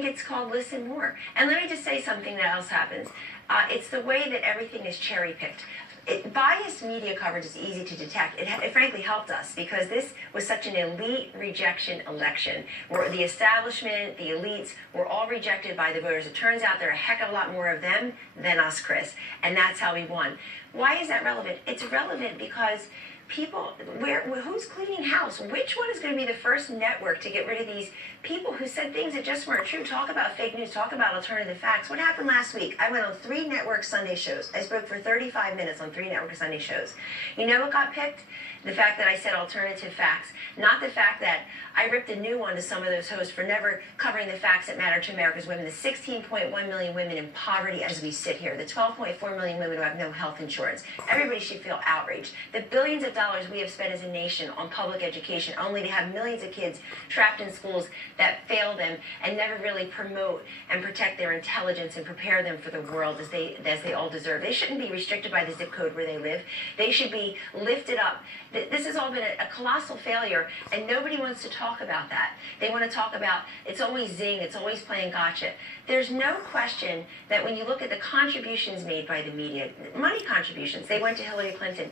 think it's called listen more. And let me just say something that else happens. It's the way that everything is cherry-picked. Biased media coverage is easy to detect. It frankly helped us because this was such an elite rejection election where the establishment, the elites were all rejected by the voters. It turns out there are a heck of a lot more of them than us, Chris, and that's how we won. Why is that relevant? It's relevant because people, who's cleaning house? Which one is going to be the first network to get rid of these people who said things that just weren't true? Talk about fake news, talk about alternative facts. What happened last week? I went on 3 network Sunday shows. I spoke for 35 minutes on 3 network Sunday shows. You know what got picked? The fact that I said alternative facts, not the fact that I ripped a new one to some of those hosts for never covering the facts that matter to America's women, the 16.1 million women in poverty as we sit here, the 12.4 million women who have no health insurance. Everybody should feel outraged. The billions of dollars we have spent as a nation on public education, only to have millions of kids trapped in schools that fail them and never really promote and protect their intelligence and prepare them for the world as they all deserve. They shouldn't be restricted by the zip code where they live. They should be lifted up. This has all been a colossal failure, and nobody wants to talk about that. They want to talk about it's always zing, it's always playing gotcha. There's no question that when you look at the contributions made by the media, money contributions, they went to Hillary Clinton.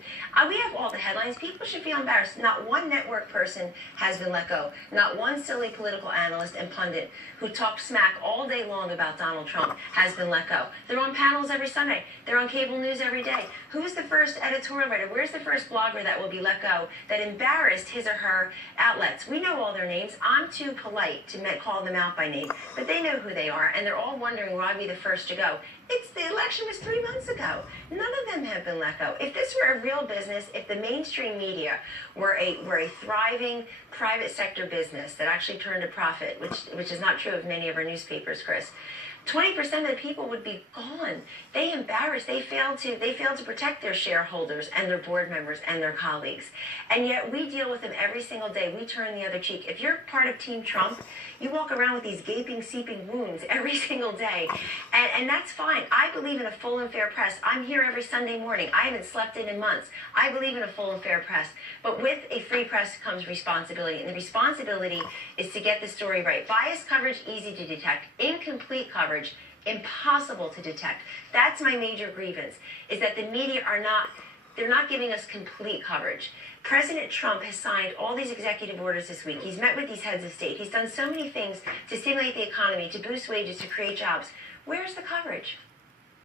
We have all the headlines. People should feel embarrassed. Not one network person has been let go. Not one silly political analyst and pundit who talked smack all day long about Donald Trump has been let go. They're on panels every Sunday. They're on cable news every day. Who's the first editorial writer? Where's the first blogger that will be let go that embarrassed his or her outlets? We know all their names. I'm too polite to call them out by name, but they know who they are, and they're all wondering why I'd be the first to go. The election was 3 months ago. None of them have been let go. If this were a real business, if the mainstream media were a thriving private sector business that actually turned a profit, which is not true of many of our newspapers, Chris, 20% of the people would be gone. They embarrassed. They failed to protect their shareholders and their board members and their colleagues. And yet we deal with them every single day. We turn the other cheek. If you're part of Team Trump, you walk around with these gaping, seeping wounds every single day. And that's fine. I believe in a full and fair press. I'm here every Sunday morning. I haven't slept in months. I believe in a full and fair press. But with a free press comes responsibility. And the responsibility is to get the story right. Biased coverage, easy to detect. Incomplete coverage, impossible to detect. That's my major grievance, is that the media they're not giving us complete coverage. President Trump has signed all these executive orders this week. He's met with these heads of state. He's done so many things to stimulate the economy, to boost wages, to create jobs. Where's the coverage?